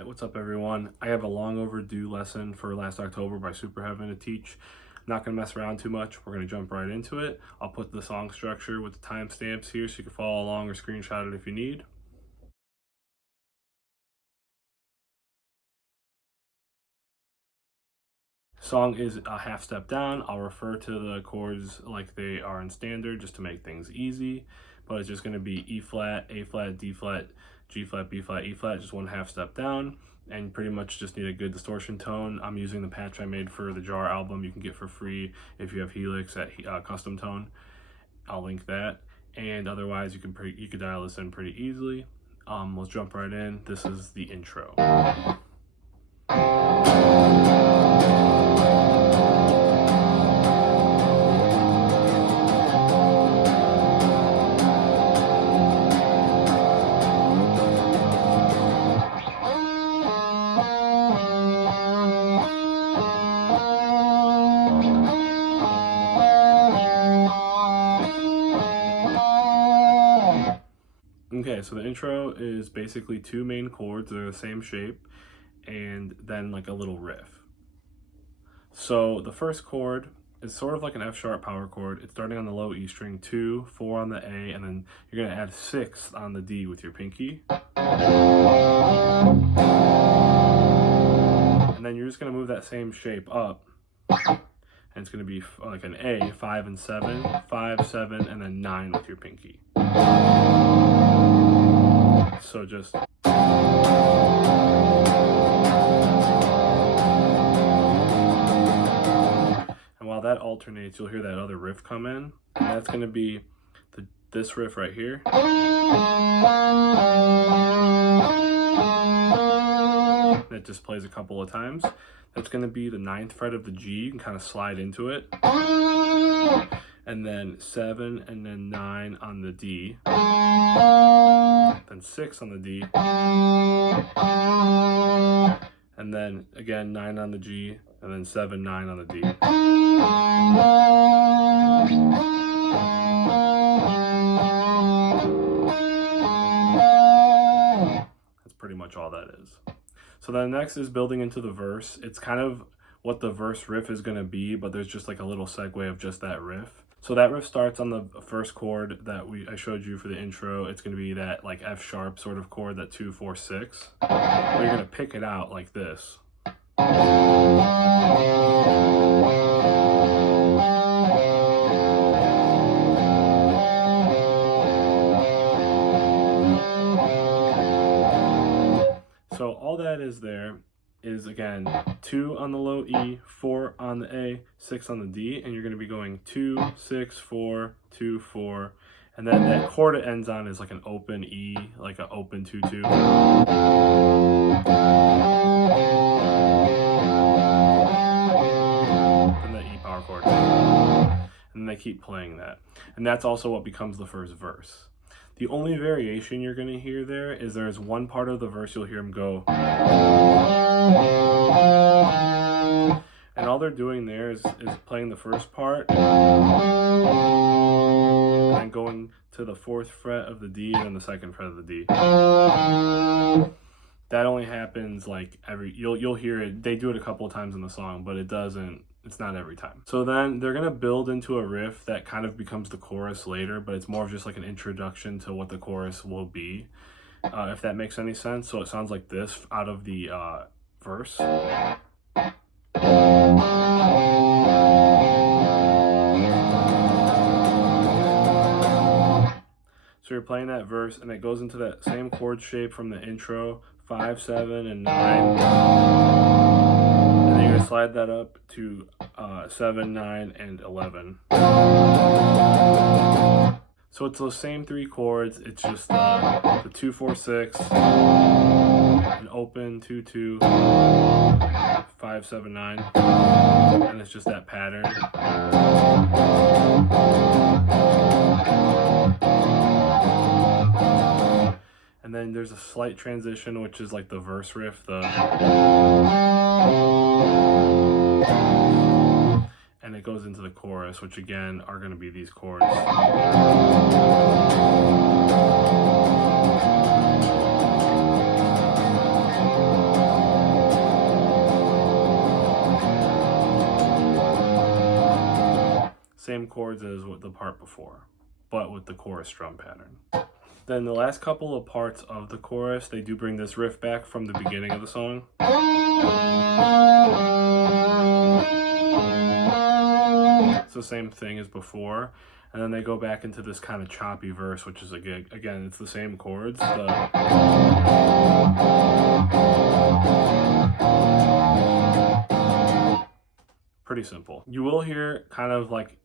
Alright, what's up everyone? I have a long overdue lesson for Last October by Superheaven to teach. I'm not going to mess around too much. We're going to jump right into it. I'll put the song structure with the timestamps here so you can follow along or screenshot it if you need. Song is a half step down. I'll refer to the chords like they are in standard just to make things easy, but it's just going to be E flat, A flat, D flat, G flat, B flat, E flat, just one half step down, and pretty much just need a good distortion tone. I'm using the patch I made for the Jar album you can get for free if you have Helix at Custom Tone. I'll link that, and otherwise you can dial this in pretty easily. Let's jump right in. This is the intro. Okay, so the intro is basically two main chords. They're the same shape, and then like a little riff. So the first chord is sort of like an F sharp power chord. It's starting on the low E string, 2, 4 on the A, and then you're gonna add 6 on the D with your pinky. And then you're just gonna move that same shape up, and it's gonna be like an A, 5 and 7, 5, 7, and then 9 with your pinky. So just and while that alternates, you'll hear that other riff come in, and that's going to be this riff right here. That just plays a couple of times. That's going to be the 9th fret of the G. You can kind of slide into it. And then 7 and then 9 on the D, then 6 on the D, and then again 9 on the G, and then 7, 9 on the D. That's pretty much all that is. So then next is building into the verse. It's kind of what the verse riff is going to be, but there's just like a little segue of just that riff. So that riff starts on the first chord that I showed you for the intro. It's going to be that like F sharp sort of chord, that 2, 4, 6. But you're going to pick it out like this. So all that is there is again 2 on the low E, 4 on the A, 6 on the D, and you're going to be going 2, 6, 4, 2, 4, and then that chord it ends on is like an open E, like an open 2, 2. And the E power chord. And they keep playing that. And that's also what becomes the first verse. The only variation you're going to hear there is there's one part of the verse you'll hear him go. And all they're doing there is playing the first part and then going to the 4th fret of the D and then the 2nd fret of the D. That only happens like you'll hear it. They do it a couple of times in the song, but it's not every time. So then they're gonna build into a riff that kind of becomes the chorus later, but it's more of just like an introduction to what the chorus will be, if that makes any sense. So it sounds like this out of the verse. So you're playing that verse and it goes into that same chord shape from the intro, 5, 7, and 9. And then you're gonna slide that up to 7, 9, and 11. So it's those same 3 chords. It's just the 2, 4, 6, an open 2, 2, 5, 7, 9, and it's just that pattern. And then there's a slight transition, which is like the verse riff, and it goes into the chorus, which again are going to be these chords. same chords as with the part before, but with the chorus strum pattern. Then the last couple of parts of the chorus, they do bring this riff back from the beginning of the song. It's the same thing as before. And then they go back into this kind of choppy verse, which is, again, it's the same chords. Pretty simple. You will hear kind of like,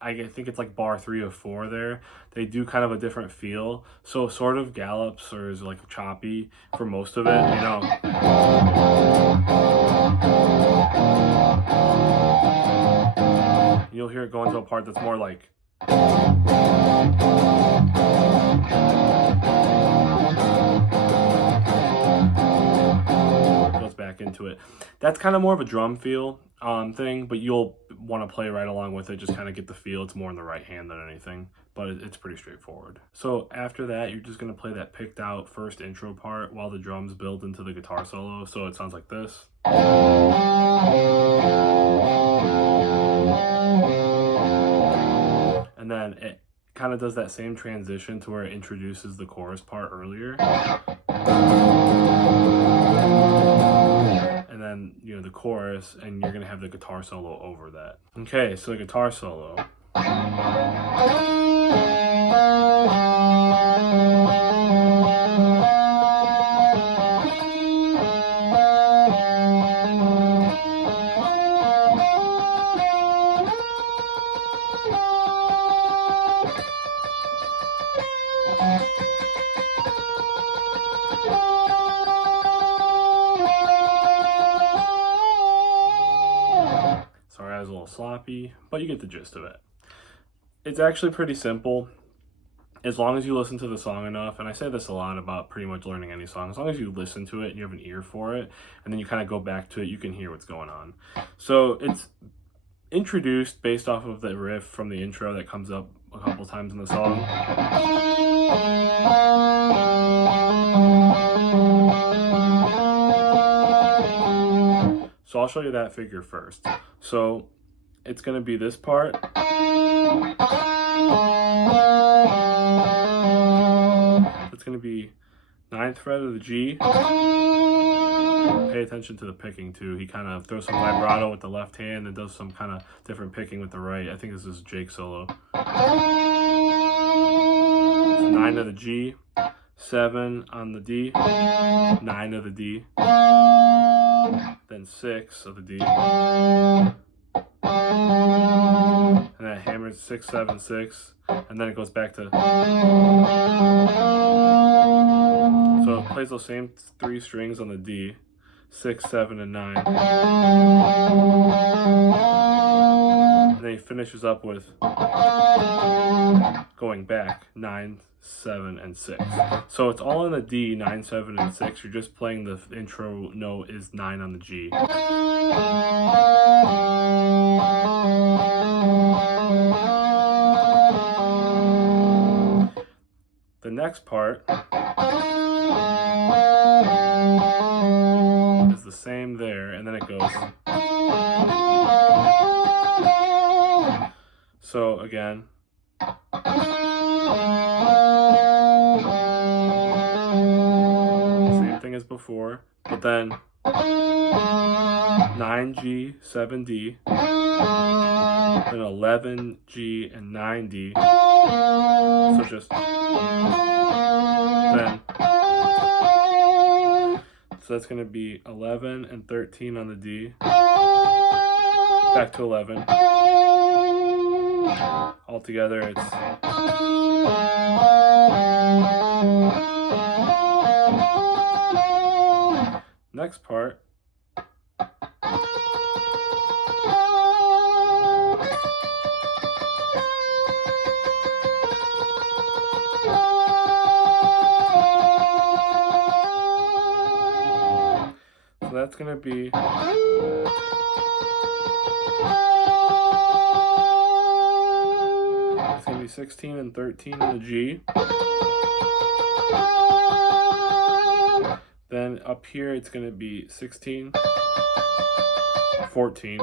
I think it's like bar 3 of 4 there. They do kind of a different feel. So it sort of gallops or is like choppy for most of it, you know. You'll hear it go into a part that's more like. Goes back into it. That's kind of more of a drum feel thing, but you'll want to play right along with it, just kind of get the feel. It's more in the right hand than anything, but it's pretty straightforward. So after that, you're just going to play that picked out first intro part while the drums build into the guitar solo. So it sounds like this. And then it kind of does that same transition to where it introduces the chorus part earlier. And then, you know, the chorus, and you're going to have the guitar solo over that. Okay, so the guitar solo. Sorry, I was a little sloppy, but you get the gist of it. It's actually pretty simple as long as you listen to the song enough. And I say this a lot about pretty much learning any song. As long as you listen to it and you have an ear for it, and then you kind of go back to it, you can hear what's going on. So it's introduced based off of the riff from the intro that comes up a couple times in the song. So I'll show you that figure first. So it's going to be this part. It's going to be 9th fret of the G. Pay attention to the picking too. He kind of throws some vibrato with the left hand and does some kind of different picking with the right. I think this is Jake solo. So 9 of the G, 7 on the D, 9 of the D, then 6 of the D, and then it hammers 6, 7, 6, and then it goes back to. So it plays those same 3 strings on the D, 6, 7, and 9. And then he finishes up with going back 9, 7, and 6. So it's all in the D, 9, 7, and 6. You're just playing the intro note is 9 on the G. The next part is the same there, and then it goes. So again. Same thing as before, but then 9G, 7D, then 11G and 9D. So just then. So that's going to be 11 and 13 on the D. Back to 11. Altogether, it's. Next part. So that's going to be. It's going to be 16 and 13 on the G. Then up here it's going to be 16, 14,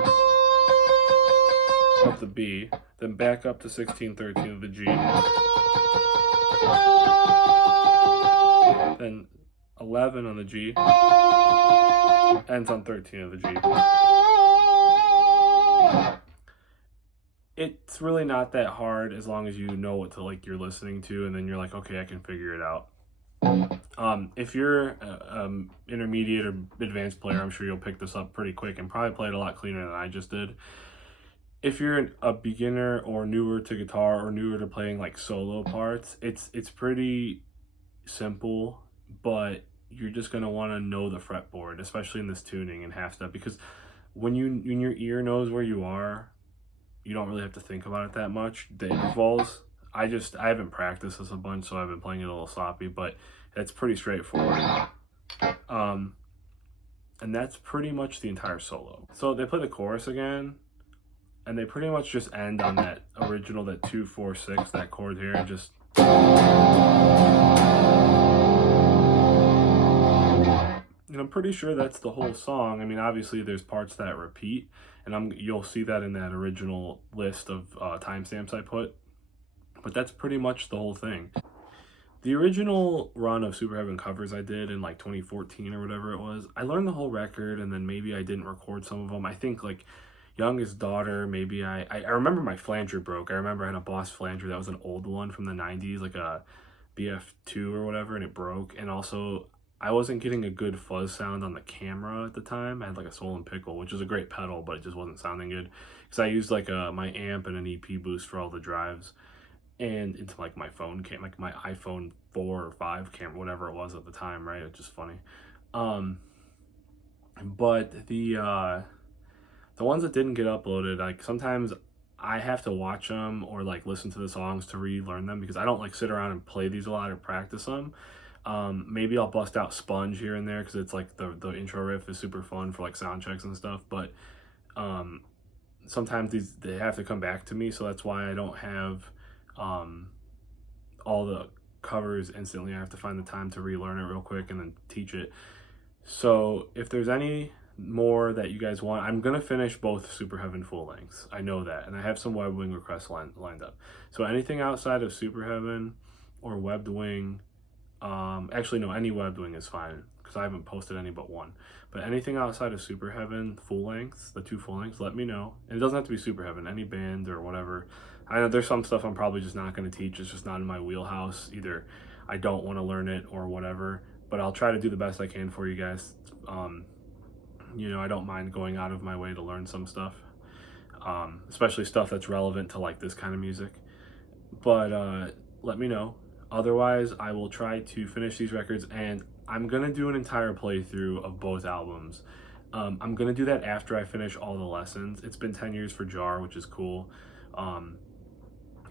of the B, then back up to 16/13 of the G, then 11 on the G, ends on 13 of the G. It's really not that hard as long as you know what to like you're listening to, and then you're like, okay, I can figure it out. If you're intermediate or advanced player, I'm sure you'll pick this up pretty quick and probably play it a lot cleaner than I just did. If you're a beginner or newer to guitar or newer to playing like solo parts, it's pretty simple, but you're just gonna want to know the fretboard, especially in this tuning and half step, because when your ear knows where you are, you don't really have to think about it that much. The intervals, I haven't practiced this a bunch, so I've been playing it a little sloppy, but it's pretty straightforward. And that's pretty much the entire solo. So they play the chorus again, and they pretty much just end on that original, that 2-4-6, that chord here, and just. And I'm pretty sure that's the whole song. I mean, obviously there's parts that repeat, and you'll see that in that original list of timestamps I put. But that's pretty much the whole thing. The original run of Superheaven covers I did in like 2014 or whatever it was, I learned the whole record, and then maybe I didn't record some of them. I think like Youngest Daughter, maybe I remember my flanger broke. I remember I had a Boss flanger that was an old one from the 90s, like a BF2 or whatever, and it broke. And also I wasn't getting a good fuzz sound on the camera at the time. I had like a Soul and Pickle, which is a great pedal, but it just wasn't sounding good because I used like my amp and an EP boost for all the drives, and into like my phone cam, like my iPhone 4 or 5 camera, whatever it was at the time, right? It's just funny. But the ones that didn't get uploaded, like sometimes I have to watch them or like listen to the songs to relearn them, because I don't like sit around and play these a lot or practice them. Maybe I'll bust out Sponge here and there because it's like the intro riff is super fun for like sound checks and stuff, but sometimes they have to come back to me, so that's why I don't have all the covers instantly. I have to find the time to relearn it real quick and then teach it. So if there's any more that you guys want, I'm gonna finish both Superheaven full lengths. I know that, and I have some Webbed Wing requests lined up. So anything outside of Superheaven or Webbed Wing, actually no, any Webbed Wing is fine because I haven't posted any but one. But anything outside of Superheaven full lengths, the 2 full lengths, let me know. And it doesn't have to be Superheaven, any band or whatever. I know there's some stuff I'm probably just not going to teach. It's just not in my wheelhouse. Either I don't want to learn it or whatever. But I'll try to do the best I can for you guys. You know, I don't mind going out of my way to learn some stuff, especially stuff that's relevant to like this kind of music. But let me know. Otherwise, I will try to finish these records, and I'm gonna do an entire playthrough of both albums. I'm gonna do that after I finish all the lessons. It's been 10 years for Jar, which is cool.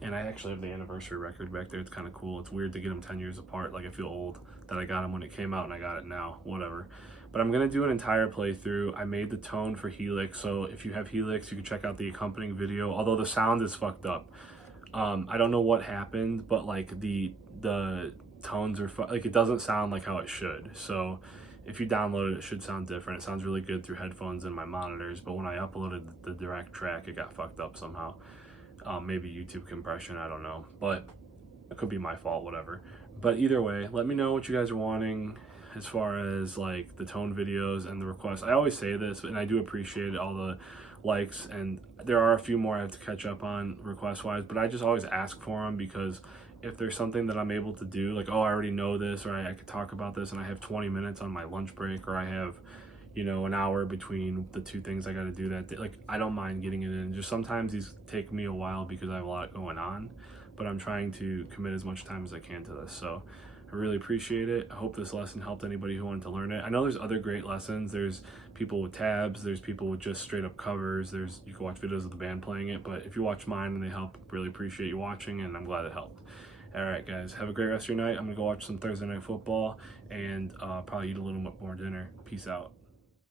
And I actually have the anniversary record back there. It's kind of cool. It's weird to get them 10 years apart. Like, I feel old that I got them when it came out and I got it now, whatever. But I'm gonna do an entire playthrough. I made the tone for Helix, so if you have Helix, you can check out the accompanying video, although the sound is fucked up. I don't know what happened, but like the tones are like, it doesn't sound like how it should. So if you download it, it should sound different. It sounds really good through headphones and my monitors, but when I uploaded the direct track, it got fucked up somehow. Maybe YouTube compression, I don't know, but it could be my fault, whatever. But either way, let me know what you guys are wanting as far as like the tone videos and the requests. I always say this, and I do appreciate all the likes, and there are a few more I have to catch up on request wise, but I just always ask for them, because if there's something that I'm able to do, like, oh, I already know this, or I could talk about this, and I have 20 minutes on my lunch break, or I have, you know, an hour between the 2 things I got to do that day, like, I don't mind getting it in. Just sometimes these take me a while because I have a lot going on, but I'm trying to commit as much time as I can to this. So I really appreciate it. I hope this lesson helped anybody who wanted to learn it. I know there's other great lessons. There's people with tabs, there's people with just straight up covers, you can watch videos of the band playing it, but if you watch mine and they help, really appreciate you watching, and I'm glad it helped. All right, guys, have a great rest of your night. I'm gonna go watch some Thursday Night Football and probably eat a little bit more dinner. Peace out.